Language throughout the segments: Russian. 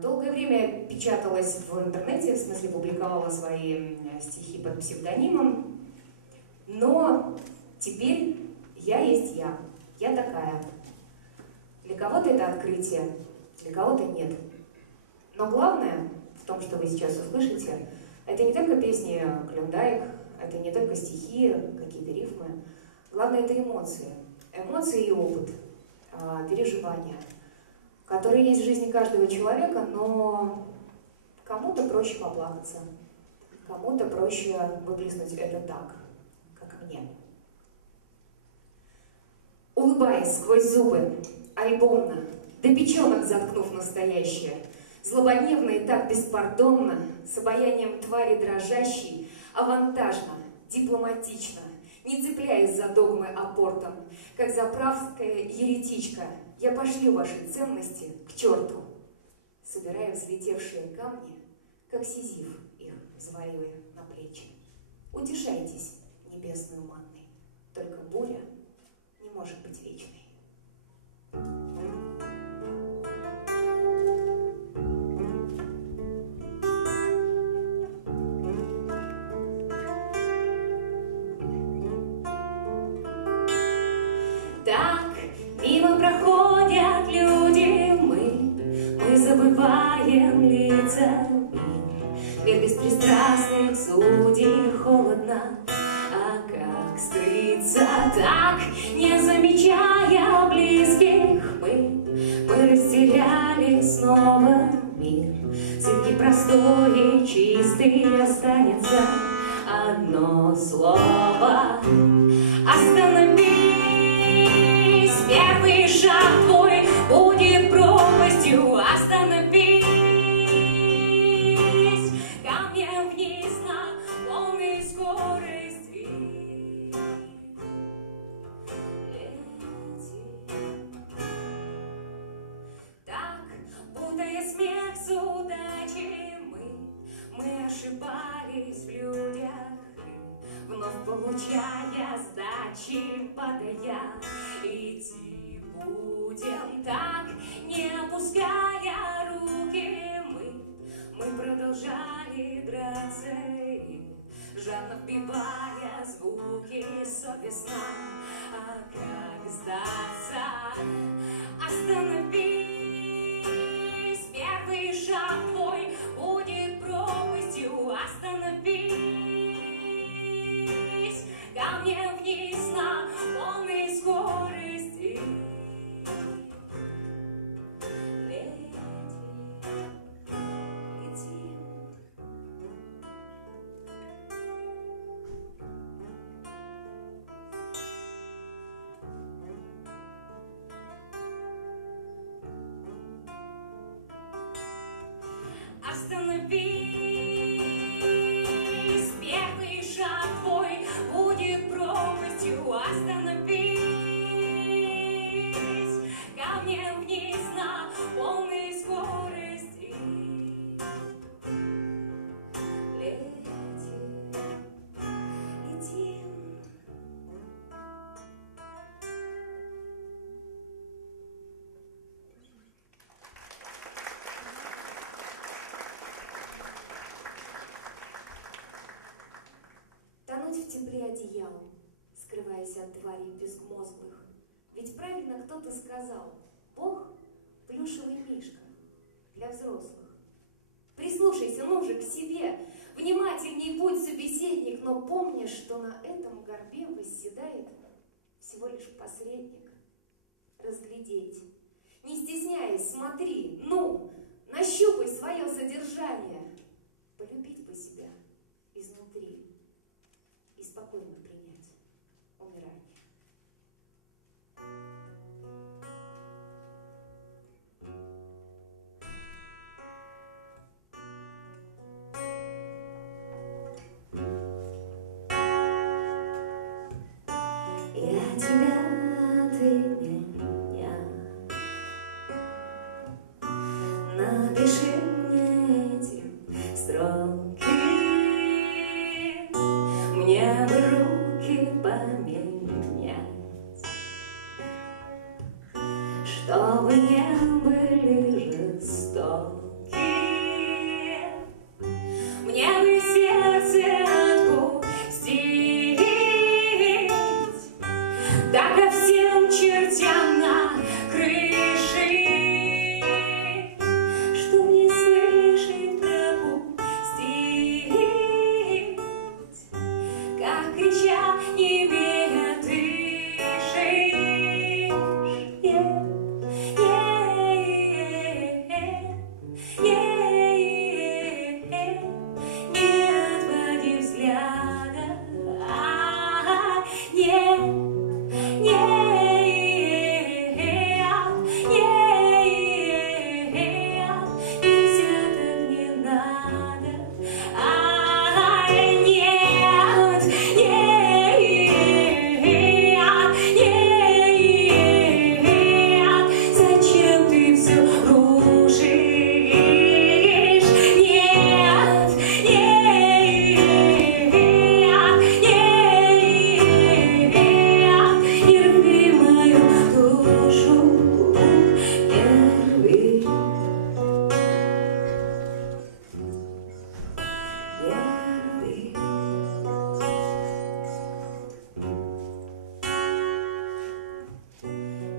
Долгое время печаталась в интернете, в смысле публиковала свои стихи под псевдонимом, но теперь я есть я такая. Для кого-то это открытие, для кого-то нет. Но главное в том, что вы сейчас услышите, это не только песни Клондайк, это не только стихи, какие-то рифмы. Главное — это эмоции. Эмоции и опыт, переживания, которые есть в жизни каждого человека, но кому-то проще поплакаться, кому-то проще выплеснуть это так, как мне. Улыбаясь сквозь зубы, альбомно, до печенок заткнув настоящее, злободневно и так беспардонно, с обаянием твари дрожащей, авантажно, дипломатично, не цепляясь за догмы апортом, как заправская еретичка, я пошлю ваши ценности к черту, собирая взлетевшие камни, как Сизиф их взваливая на плечи. Утешайтесь небесной манной, только буря не может быть вечной. Так мимо проходят люди, мы забываем лица. Мир беспристрастных судей холодно, а как скрыться так, не замечая близких, мы разделяли снова мир. Цветки простой и чистый, останется одно слово: остановись. Первый шаг твой будет пропастью. Остановись, камнем вниз на полной скорости. Так, путая смех с удачей, мы ошибались в людях, вновь получая сдачи, падая, идти будем так, не опуская руки. Мы продолжали драться и жадно вбивая звуки совестно. А как сдаться? Остановись, первый шаг твой будет пропастью. Остановись, камнем вниз на полной скорости. Остановись, первый шаг твой будет пропастью. Остановись, камнем вниз на полной скорости. Летим. Тонуть в тепле одеял, скрываясь от тварей безмозглых. Ведь правильно кто-то сказал: Бог — плюшевый мишка для взрослых. Прислушайся, ну же, к себе, внимательней будь, собеседник, но помни, что на этом горбе восседает всего лишь посредник. Разглядеть, не стесняясь, смотри, ну, нащупай свое содержание, полюбить бы себя изнутри и спокойно принять умирание. Я тебя, ты меня. Напиши мне эти строки. Мне бы руки поменять, чтобы не были жестоки.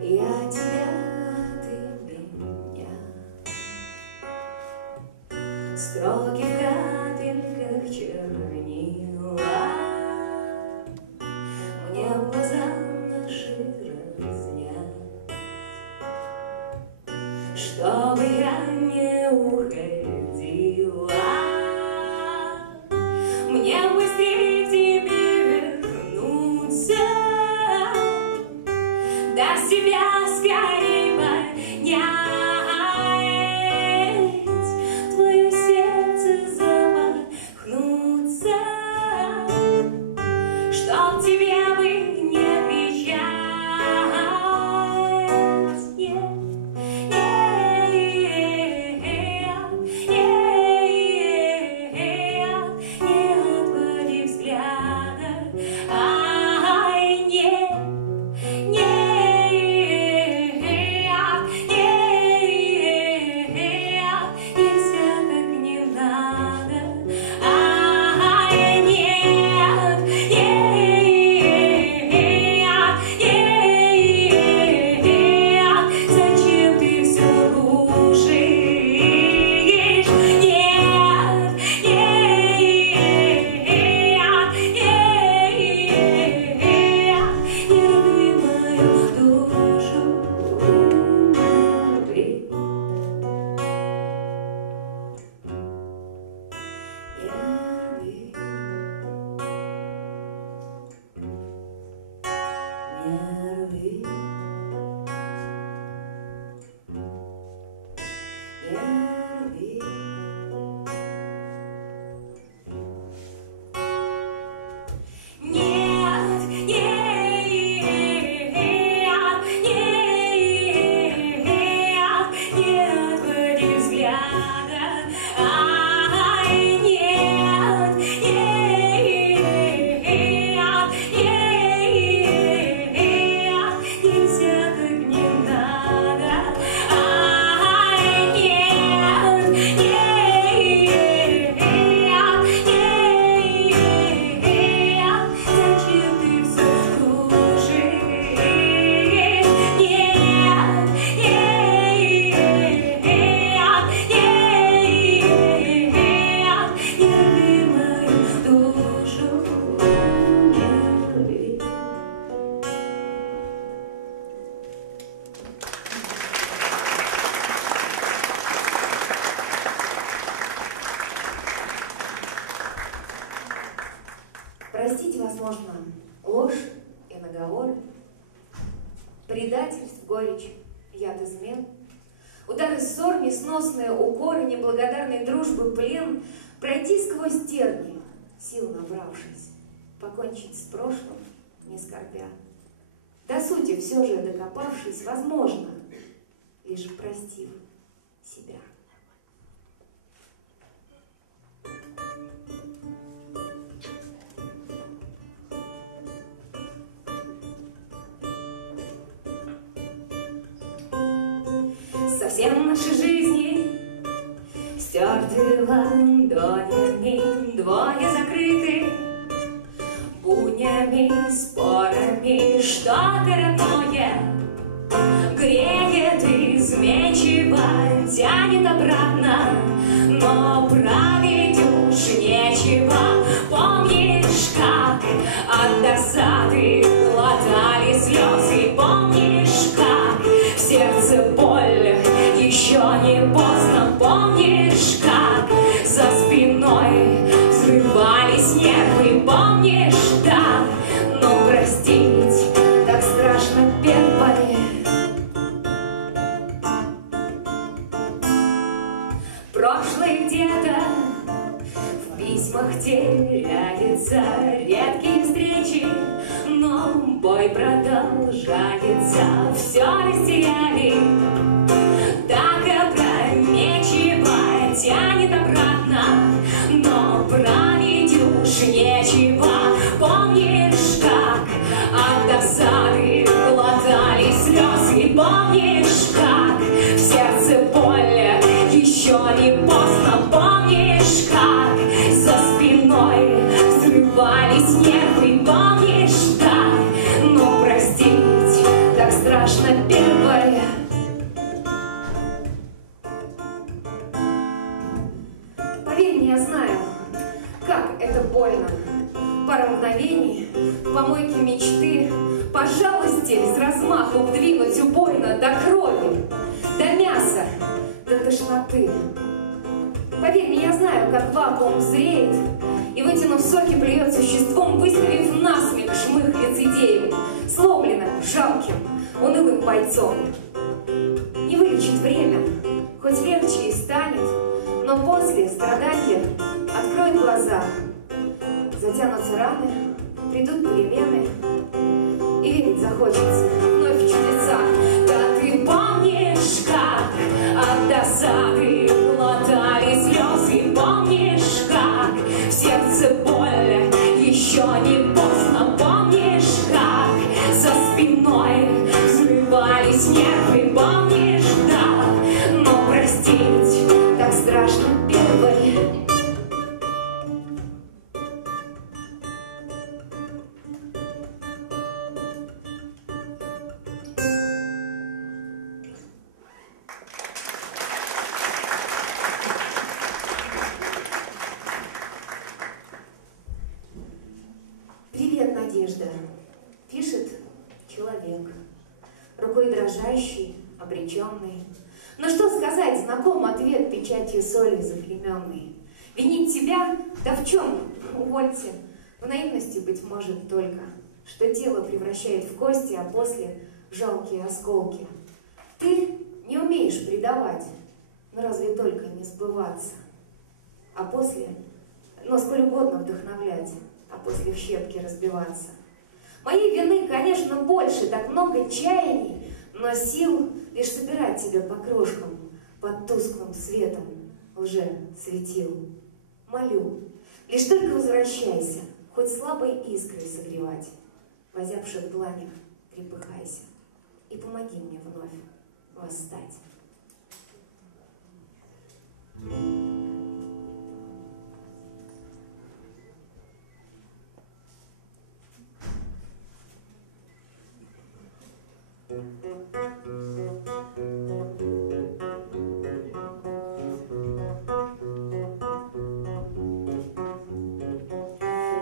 Я тебя, ты меня. Строки в капельках чернила мне в глаза наши разнят, чтобы я не уходила. Мне быстрее к тебе вернуться, до себя скорее поднять твое сердце, замахнуться, чтоб тебе бы не кричать. Простить возможно ложь и наговоры, предательств, горечь, яд измен, удары ссор, несносные укоры, неблагодарной дружбы, плен, пройти сквозь терни, сил набравшись, покончить с прошлым, не скорбя. До сути все же докопавшись, возможно, лишь простив себя. Совсем наши жизни стерты ладонями, двое закрыты буднями, спорами, что-то родное греет изменчиво, тянет обратно, но править уж нечего. Помнишь, как от досады глотали слезы, помнишь, как в сердце боль, еще не поздно, помнишь, как за спиной взрывались нервы, помнишь, да, но простить так страшно первое. Прошлое где-то в письмах теряется, редкие встречи, но бой продолжается, все растеряли. Так опрометчиво тянет обратно, но править уж нечего. Помнишь, как от досады глотали слезы, помнишь, как в сердце боль, еще не поздно, помнишь, как за спиной взрывались нервы, помнишь, так, но простить так страшно первое. Поверь мне, я знаю, как это больно. Пара мгновений в помойке мечты, по жалости с размаху вдвинуть убойно до крови, до мяса, до тошноты. Поверь мне, я знаю, как вакуум зреет и, вытянув соки, плюет существом, выставив насмех жмых лицедеев, сломленным, жалким, унылым бойцом. Не вылечит время, хоть легче и станет, но после страдания откроет глаза, затянутся раны, придут перемены, и верить захочется вновь в чудеса. Да ты помнишь, как от досады глотали слезы, помнишь, как в сердце боль, еще не поздно, помнишь, как за спиной взрывались нервы, помнишь, да, но простить так страшно первой. Привет, Надежда, пишет человек, рукой дрожащий, обреченный. Но что сказать, знаком ответ печатью соли заклеменный. Винить тебя? Да в чем? Увольте. В наивности, быть может, только, что тело превращает в кости, а после в жалкие осколки. Ты не умеешь предавать, но разве только не сбываться, а после, но сколь угодно вдохновлять, а после в щепки разбиваться. Моей вины, конечно, больше, так много чаяний, но сил лишь собирать тебя по крошкам под тусклым светом лже-светил. Молю, лишь только возвращайся, хоть слабой искрой согревать, в озябших дланях трепыхайся, и помоги мне вновь восстать.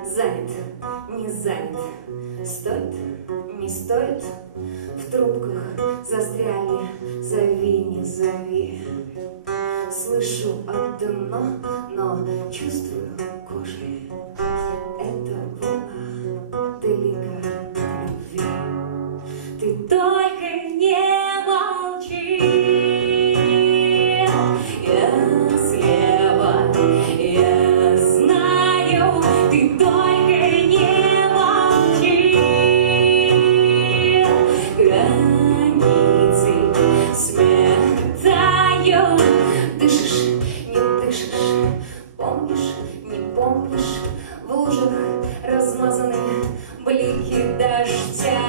Занят, не занят, стоит, не стоит, в трубках застряли, зови, не зови. Слышу одно, но чувствую кожей, это волна далека от любви. Ты только не молчи, я слева, я знаю, ты только не молчи. Границы сметаю, дышишь, не дышишь, помнишь, не помнишь, в лужах размазаны блики дождя.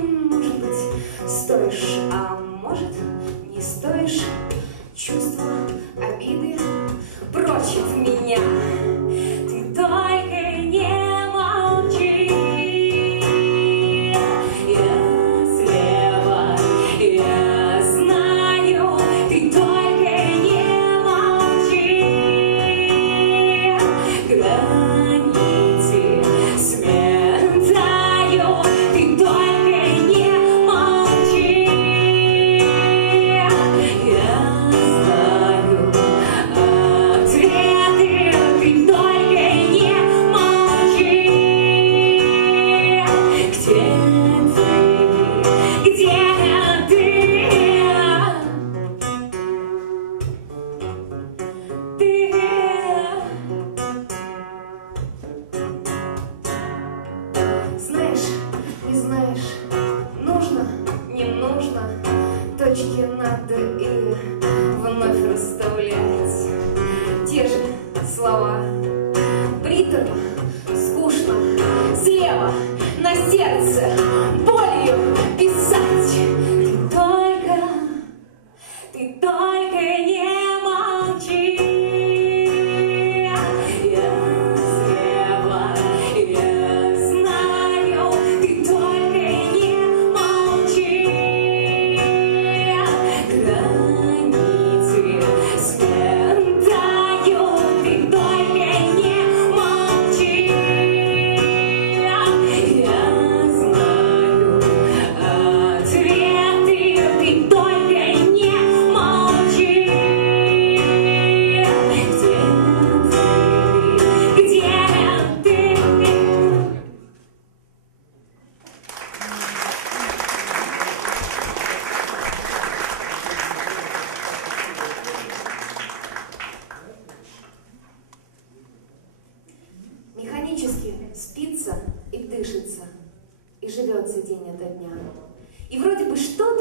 Может быть, стоишь, а может, не стоишь. Чувства, обиды прочь от меня. Ты только не молчи. Я слева, я знаю, ты только не молчи. Границы сметаю, ты только не молчи. Я знаю ответы, ты только не молчи. Где ты? Знаешь, не знаешь, нужно, не нужно, точки надо и вновь расставлять. Те же слова, приторно, скучно, слева на сердце болью писать. Ты только не молчи. Я слева, я знаю, ты только не молчи.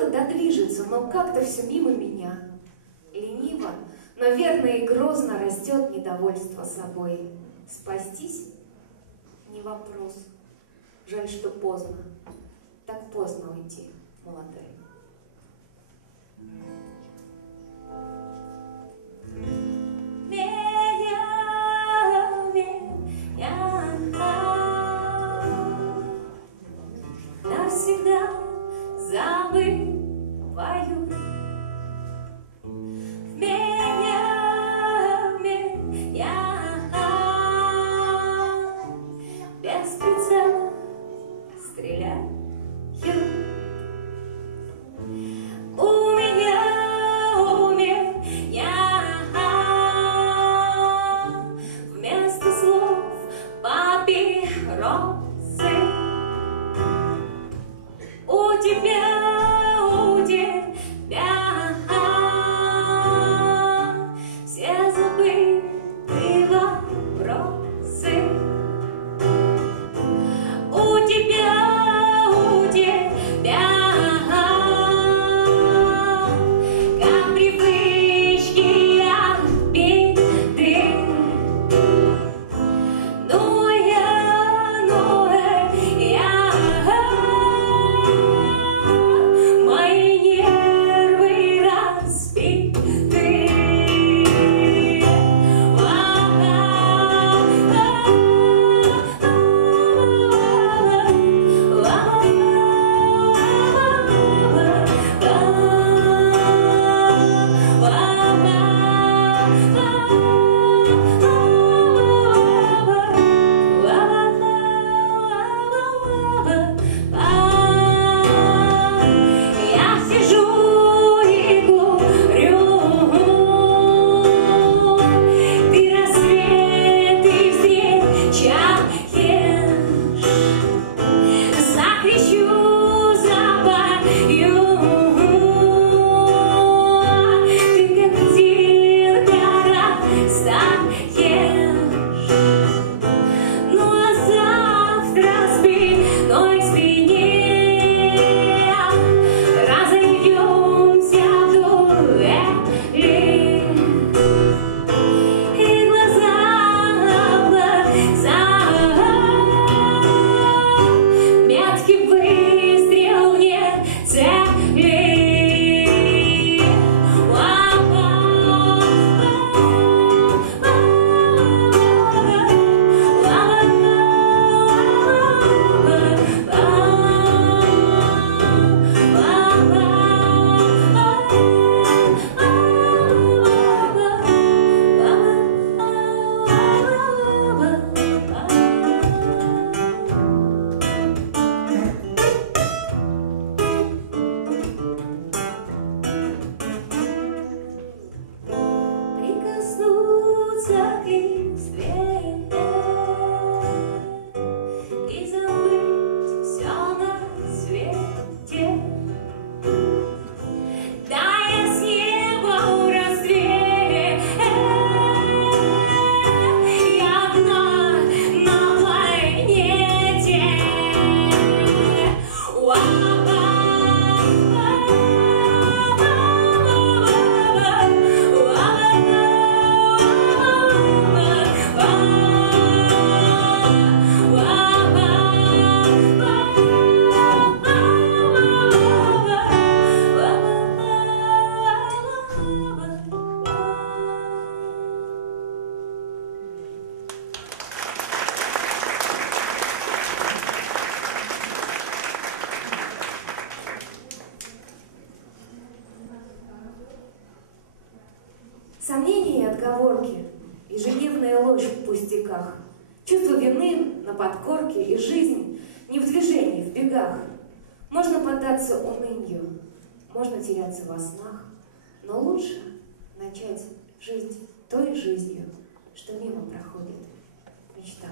иногда движется, но как-то все мимо меня. Лениво, но верно и грозно растет недовольство собой. Спастись — не вопрос. Жаль, что поздно. Так поздно уйти, молодой. Навсегда забываю без прицела стреляю. У меня вместо слов папиросы. У тебя все забытые вопросы. У тебя как привычки обиды. Но я мои нервы разбиты. Я сижу и курю, ты рассветы встречаешь, закричу, запою, ты как птица растаешь. Ну а завтра спиной к спине разойдемся в дуэли, и глаза в глаза, меткий выстрел не цели. Прикоснуться к листве и забыть все на свете. Да, я с неба в рассвете, я одна на планете. Сомнения и отговорки, ежедневная ложь в пустяках, чувство вины на подкорке и жизнь не в движении, в бегах. Можно поддаться унынию, можно теряться во снах, но лучше начать жить той жизнью, что мимо проходит в мечтах.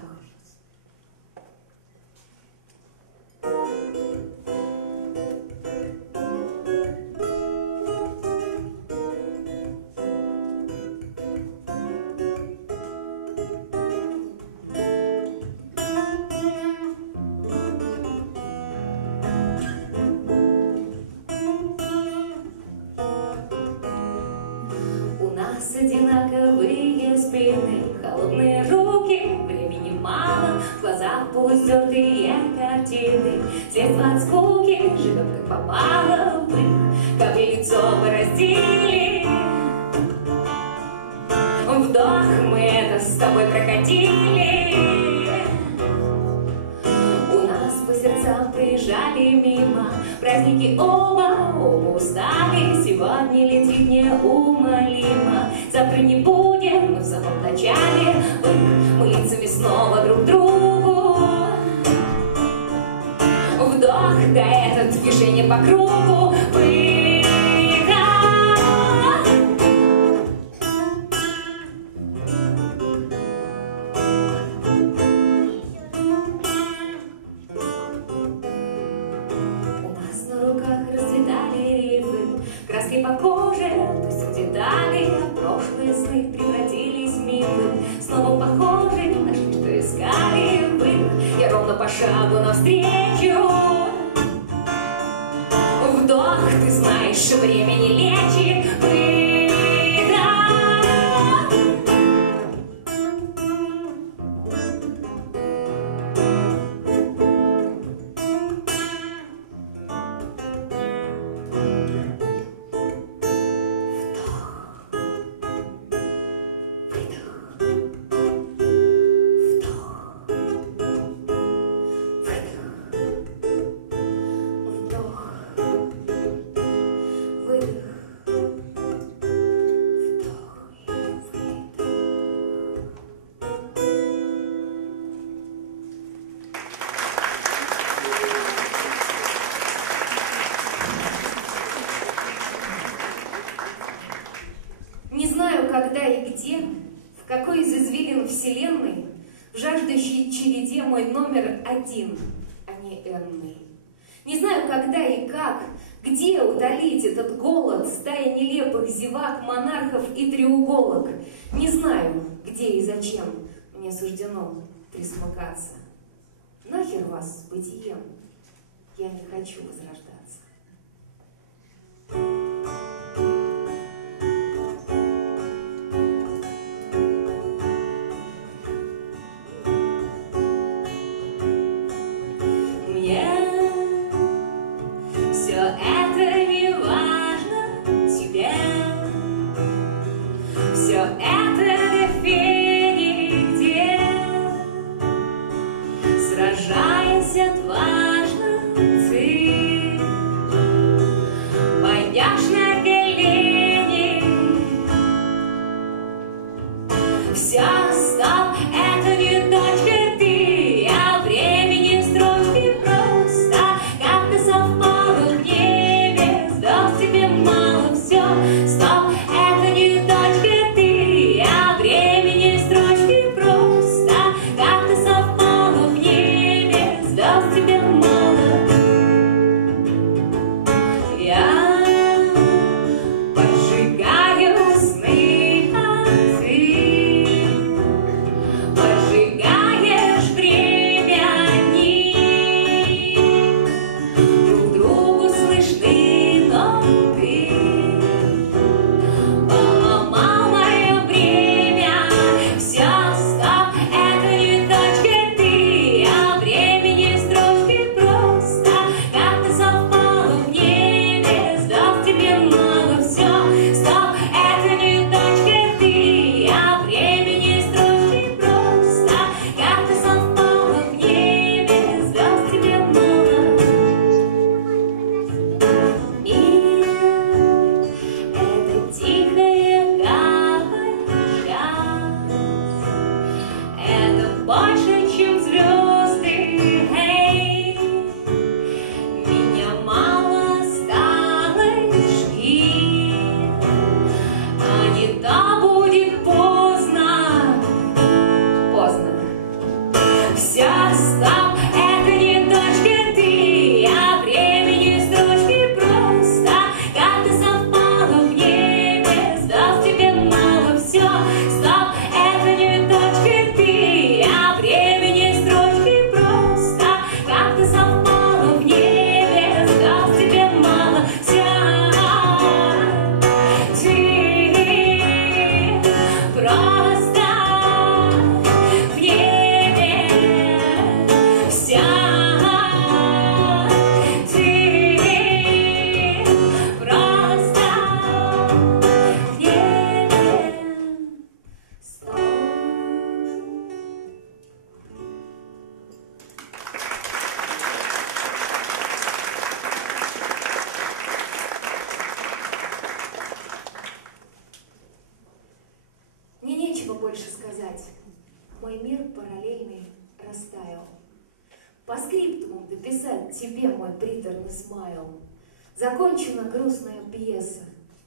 нас одинаковые спины, холодные руки, времени мало, в глазах полустертые картины, средства от скуки, живем как попало, в их капли лицо бороздили. Вдох, мы это с тобой проходили. У нас по сердцам приезжали мимо, праздники оба устали. Сегодня летит неумолимо, завтра не будем, но в самом начале мы лицами снова друг к другу. Вдох, да это движение по кругу. По коже, пусть детали, а прошлые сны превратились в мифы. Снова похожи, нашли, что искали вы. Я ровно по шагу навстречу. Вдох, ты знаешь, время не лечит. Когда и где, в какой из извилин вселенной, в жаждущей череде мой номер один, а не энный. Не знаю, когда и как, где утолить этот голод, стая нелепых зевак, монархов и треуголок. Не знаю, где и зачем мне суждено присмыкаться. Нахер вас с бытием, я не хочу возрождаться. Сражаясь отважно, ты пойдешь больше сказать. Мой мир параллельный растаял. По скриптуму дописать тебе мой приторный смайл. Закончена грустная пьеса,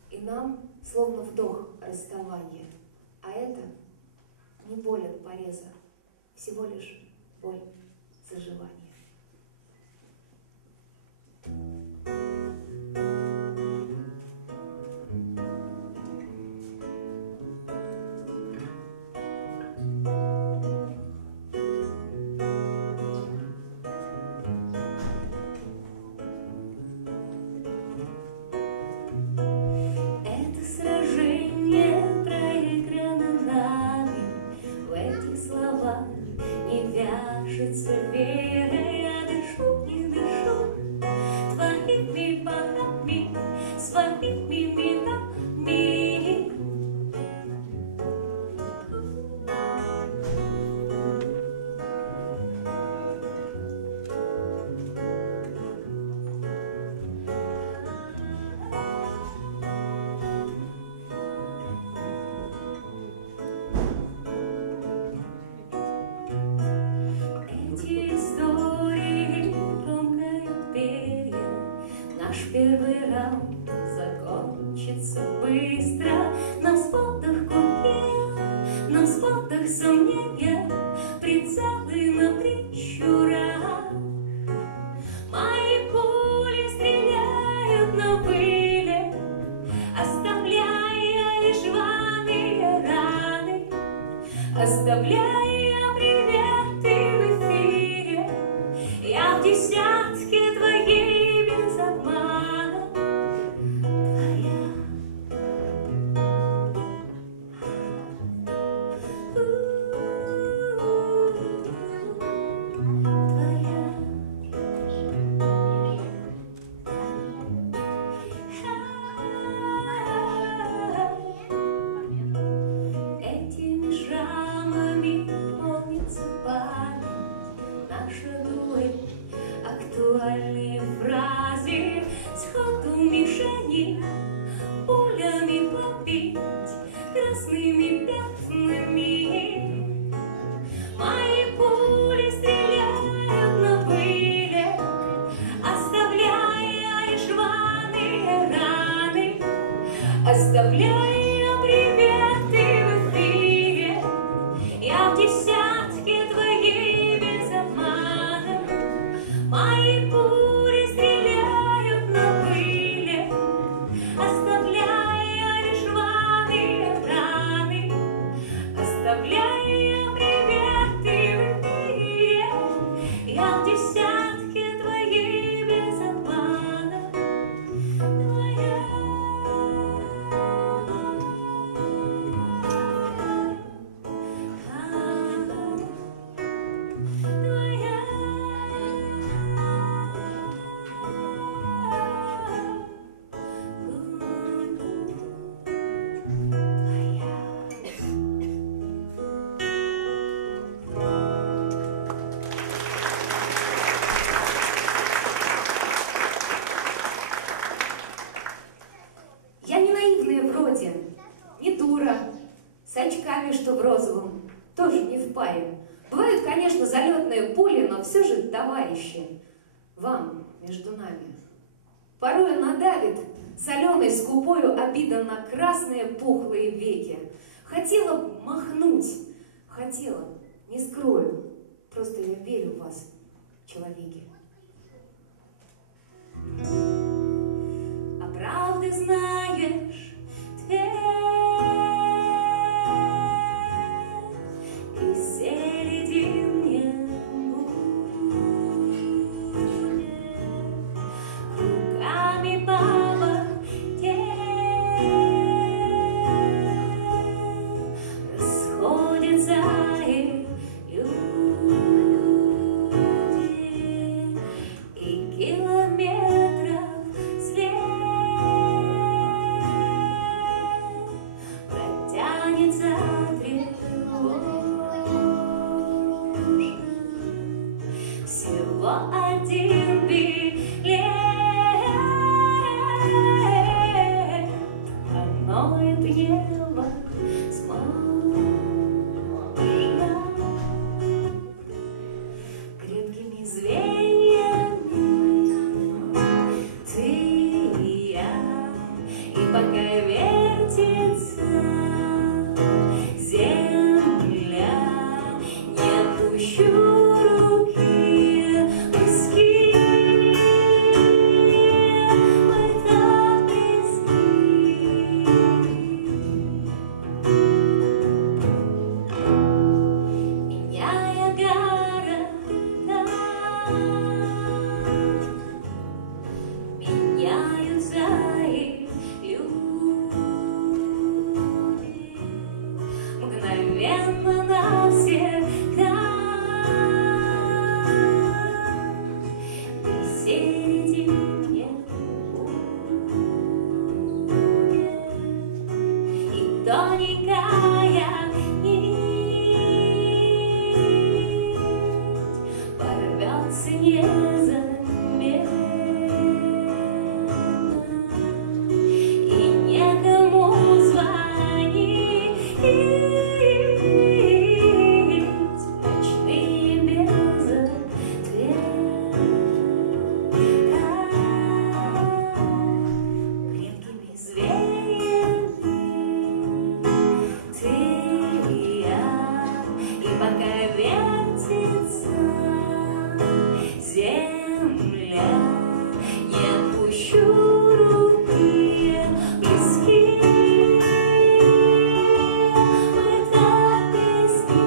и нам словно вдох расставания. А это не боль от пореза, всего лишь боль заживания. Вера, я дышу, не дышу твоими парами, своими минами. Первый раунд закончится быстро. На взглядах купе, на взглядах сомнения, прицелы на прищурах. Мои пули стреляют на вылет, оставляя лишь рваные раны, оставляя приветы в эфире. Я в десятке твоей без обмана. Этими шрамами полнится память, наша дуэль, актуальные фразы, сходу мишени, пулями побить, красными пятнами. Мои пули стреляют на вылет, оставляя лишь рваные раны, оставляя приветы в эфире. Я в десятке твоей без обмана. Мои пули стреляют на вылет, оставляя лишь рваные раны, оставляя приветы в эфире. Я в десятке твоей без обмана. Твоя. Я не наивная вроде, не дура, с очками, что в розовом, тоже не в паре. Бывают, конечно, залетные пули, но все же, товарищи, вам между нами. Порой надавит соленой скупою обида на красные пухлые веки. Хотела махнуть, хотела, не скрою, просто я верю в вас, человеки. А правды знаешь ты, и середин не будет, кругами по воде расходятся люди, и километров след протянется тревожно. Всего один билет, омоет небо смог. пока вертится земля, не отпущу руки, близки, мы так близки. Меняя города, меняются и люди, мгновенно навсегда. Ты середине будет, и тоненькая нить порвется незаметно, и некому звонить. Ночные без ответа, крепкими звеньями ты и я, и пока вертится земля, не отпущу руки, близки, мы так близки.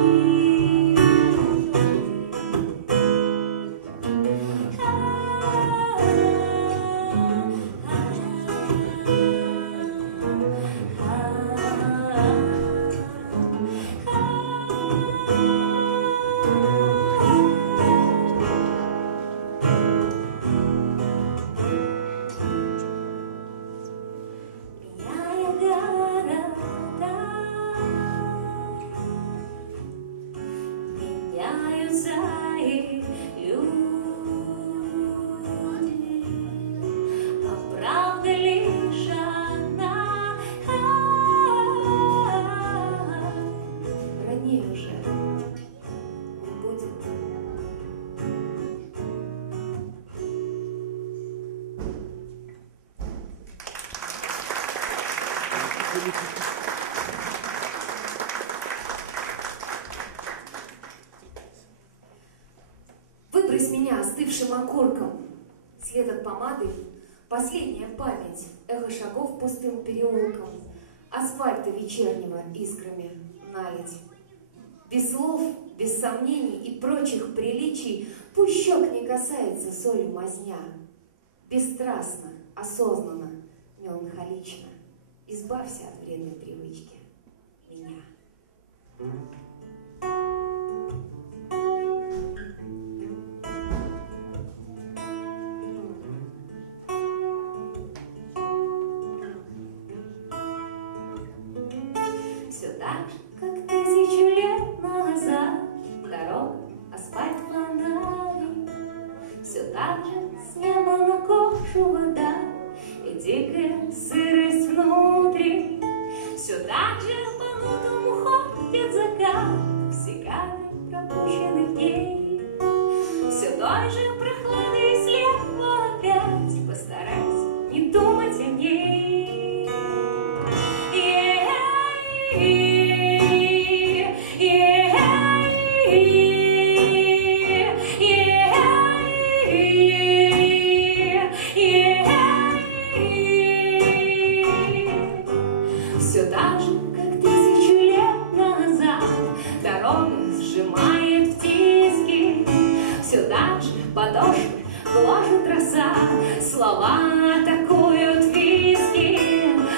Меняя города, меняются и люди, а правда лишь одна. Ранее уже не будет. Выбрось меня остывшим окурком, след от помады, последняя память, эхо шагов пустым переулком, асфальта вечернего искрами налить. Без слов, без сомнений и прочих приличий пусть щек не касается солью мазня. Бесстрастно, осознанно, меланхолично избавься от вредной привычки меня. Все так же, как 1000 лет назад, дорога, асфальт, фонари. Все так же, с неба на кожу вода и дикая сырость внутри. Все так же, по нотам уходит закат, сигары пропущенных дней. Все той же прохладой слева опять, постарайся не думать о ней. Все так же, как 1000 лет назад, дорога сжимает в тиски. Все так же подошвы гложет роса, слова атакуют виски.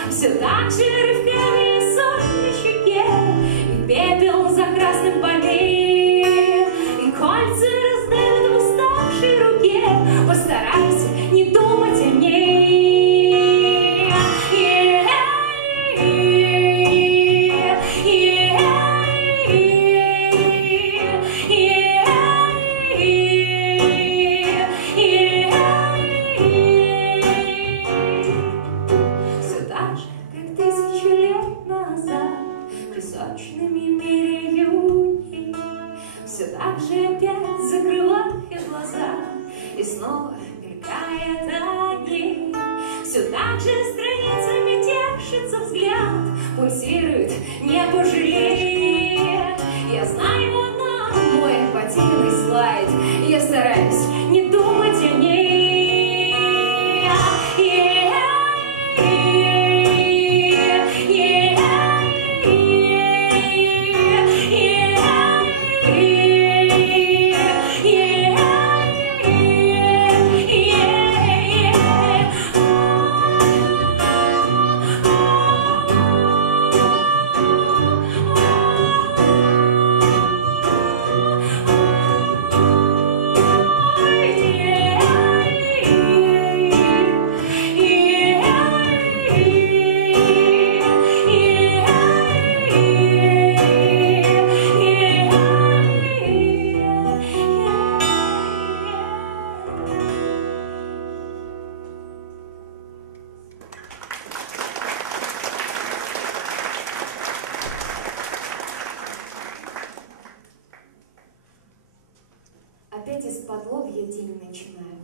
Все так же рывками соль на щеке и пепел за красным полей. И кольца раздают в уставшей руке, постарайся не думать о ней. Все так же, как 1000 постараюсь не думать о ней. Опять из-под лобья день начинаю.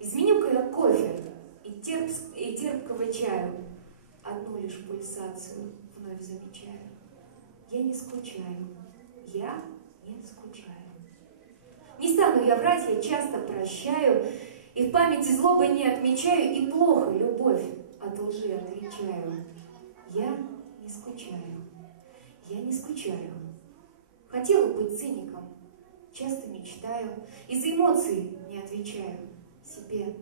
Изменю-ка я кофе и терпкого чаю. Одну лишь пульсацию вновь замечаю. Я не скучаю, я не скучаю. Не стану я врать, я часто прощаю, и в памяти злобы не отмечаю, и плохо любовь от лжи отличаю. Я не скучаю, я не скучаю. Хотела быть циником, часто мечтаю, из эмоций не отвечаю себе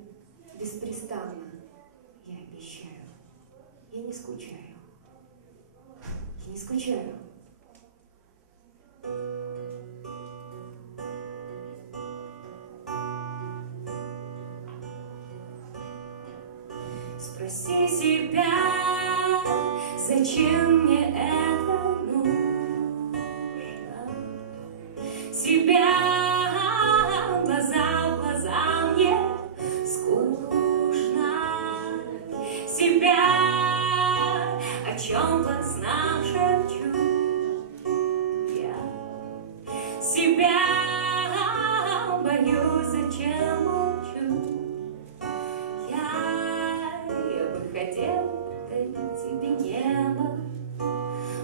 беспрестанно, я обещаю. Я не скучаю, я не скучаю. Спроси себя, зачем мне это нужно? Себя глаза в глаза мне скучно. Себя о чем во снах шепчу я. Себя боюсь, зачем молчу. Хотел подарить тебе небо,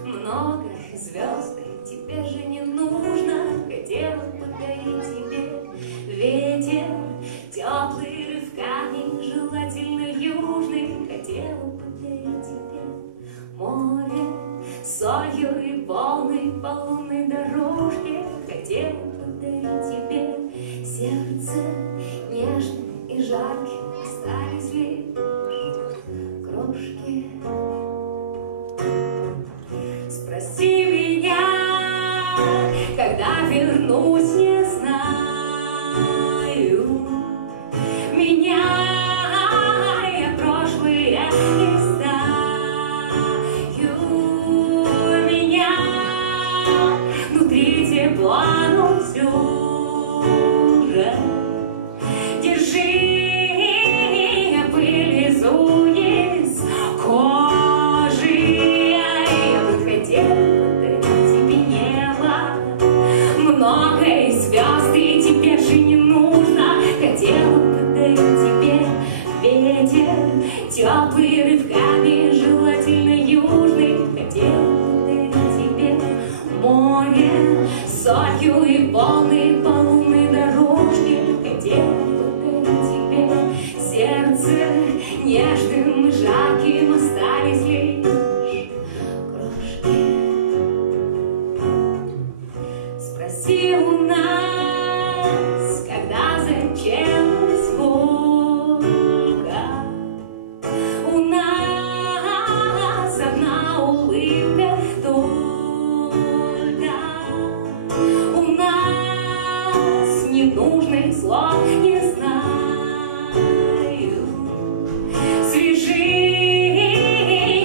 много звезд, тебе же не нужно. Хотел подарить тебе ветер, теплый рывками, желательно южный. Хотел подарить тебе море, солью и волны по лунной дорожке. Хотел подарить тебе сердце нежным и жарким. Остались ли крошки? Спроси меня, когда вернусь, не знаю. Меня я прошлое листаю. Меня внутри тепло, но все же держи. Звезды тебе же не нужно. Хотела подарить тебе ветер, теплый рывками, желательно южный. Хотела подарить тебе море, солью и волны по лунной дорожке. Хотела подарить тебе сердце нежным и жарким. Остались лишь крошки. Спроси у нас, когда, зачем, сколько. У нас одна улыбка только. У нас ненужных слов не знаю. Свяжи,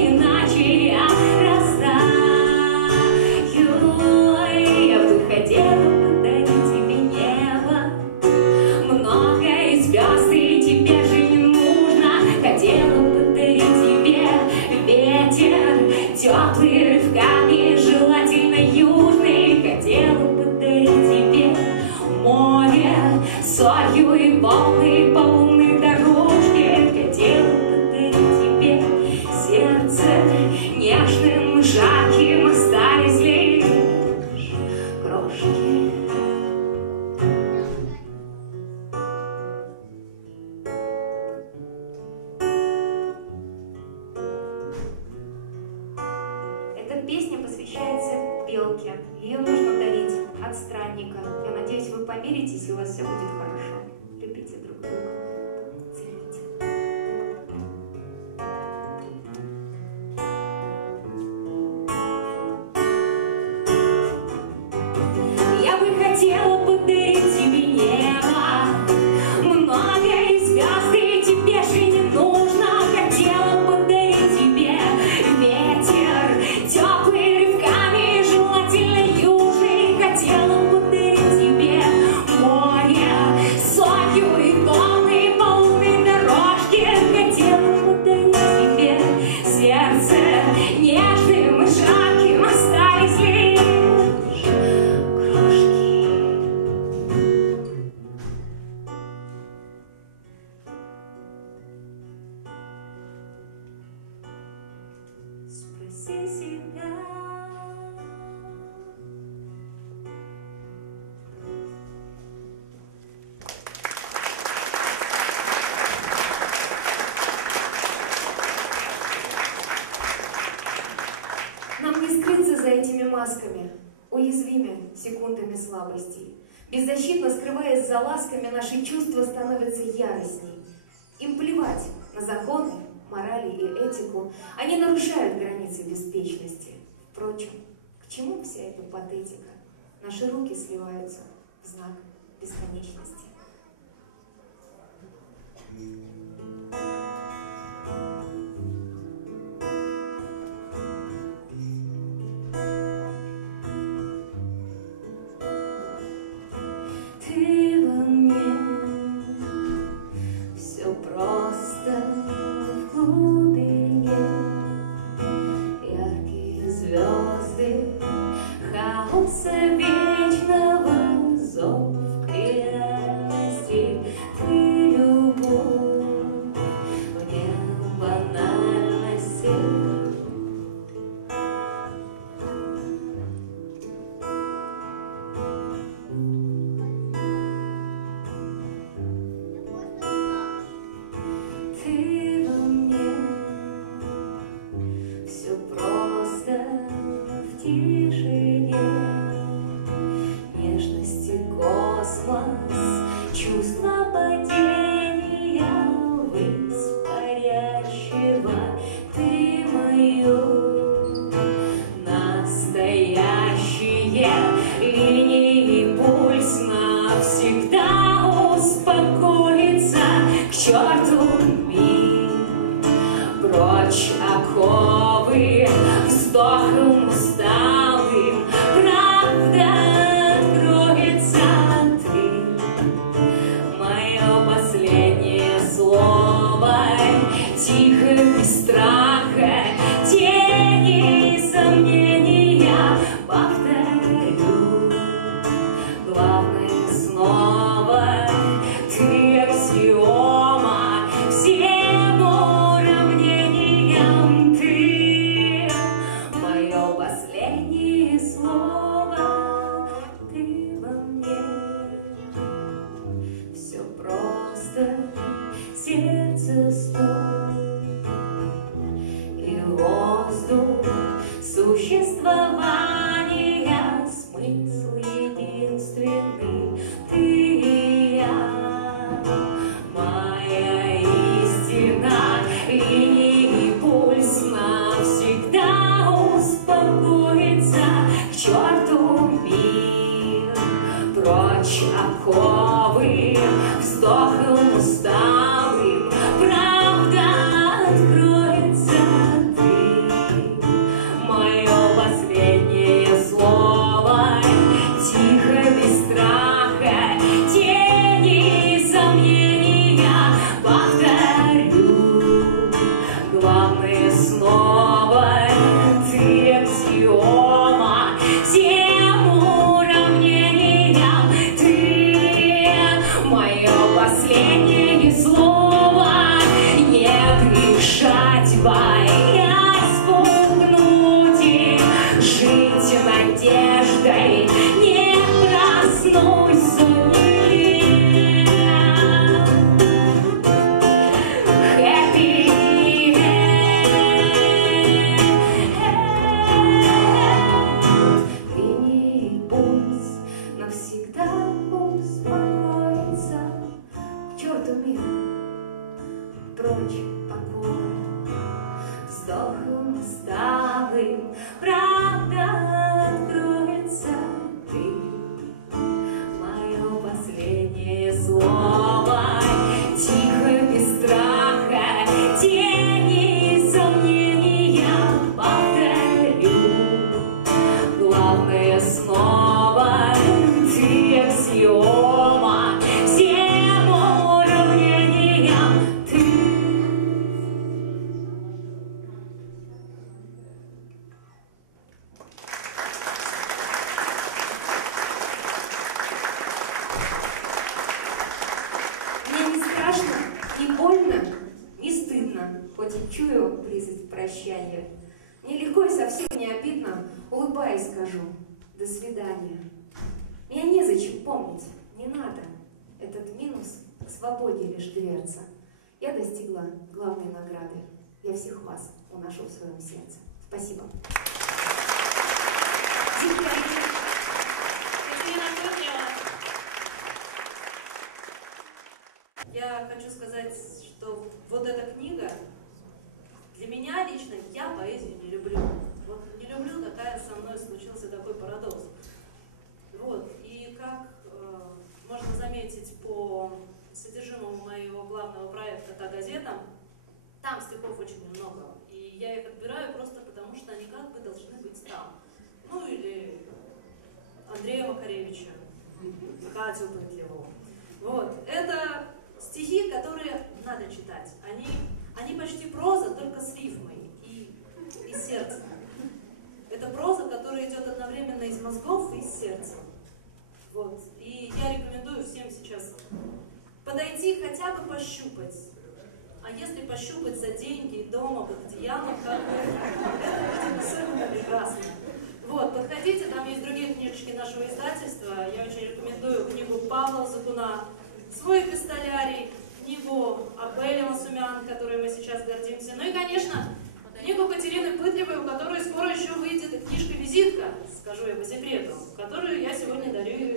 иначе я растаю. Я бы хотела подарить тебе небо, много звезд, и тебе же не нужно. Хотела подарить тебе ветер, теплый рывками, желательно южный. Хотела подарить тебе море, солью и волны по лунной дорожке. Хотела подарить тебе сердце нежным и жарким. Остались лишь крошки. сиделки. Ее нужно дарить от странника. Я надеюсь, вы помиритесь, и у вас все будет хорошо. Любите друг друга. Цените. Я бы хотела подарить тебе небо, много и звезд, и тебе же не нужно. Хотела подарить тебе ветер, теплый рывками, желательно южный. Хотела подарить тебе море, сокью и полной полной дорожки. Хотела подарить тебе сердце нежным и жарким. Остались лишь крошки. Спроси себя. Нам не скрыться за этими масками, уязвимы секундами слабостей. Беззащитно скрываясь за ласками, наши чувства становятся яростней. Им плевать на законы, морали и этику. Они нарушают границы беспечности. Впрочем, к чему вся эта патетика? Наши руки сливаются в знак бесконечности. Ты во мне, все просто в глубине. Яркие звезды, хаоса вечного, зов к реальности. Ты любовь, мне банальности. Ты во мне, все просто в тишине. Нежности космос, чувство падения ввысь парящего. Ты мое настоящее, линии пульс навсегда успокоится. К черту мир, прочь оковы, вздохом усталым, правда откроется. Ты мое последнее слово, тихо, без страха, тени и сомнения. Повторю, главное снова, ты аксиома всем уравнениям. Ты мое последнее слово, ты во мне. Все просто, сердце стук и воздух существования, смысл единственный. Ты и я, моя истина, линии пульс навсегда успокоится. К черту мир, прочь оковы, вздохом усталым, правда откроется. Ты мое последнее славы, правда откроется ты. Мое последнее слово, тихо, без страха, тени и сомнения повторю. Главное снова ты аксиома, всем уравнениям ты. Мне не страшно, не больно, не стыдно, хоть и чую близость прощания. Мне легко и совсем не обидно, улыбаясь скажу: до свидания. Меня незачем помнить, не надо. Этот минус к свободе лишь дверца. Я достигла главной награды. Я всех вас уношу в своем сердце. Спасибо. Я хочу сказать, что вот эта книга, для меня лично, я поэзию не люблю. Вот не люблю, какая со мной случился такой парадокс. Вот, и как можно заметить по содержимому моего главного проекта «Та газета», там стихов очень много. И я их отбираю просто потому, что они как бы должны быть там. Ну или Андрея Макаревича, Катю Пытлеву. Вот, это стихи, которые надо читать. Они почти проза, только с рифмой и сердцем. Это проза, которая идет одновременно из мозгов и из сердца. Вот. И я рекомендую всем сейчас подойти, хотя бы пощупать. А если пощупать за деньги дома под одеялом, как бы, это будет особенно прекрасно. Вот, подходите, там есть другие книжечки нашего издательства. Я очень рекомендую книгу Павла Закуна «Свой эпистолярий», книгу Абеля Масумян, которой мы сейчас гордимся. Ну и, конечно, книгу Катерины Пытлевой, у которой скоро еще выйдет книжка-визитка, скажу я по секрету, которую я сегодня дарю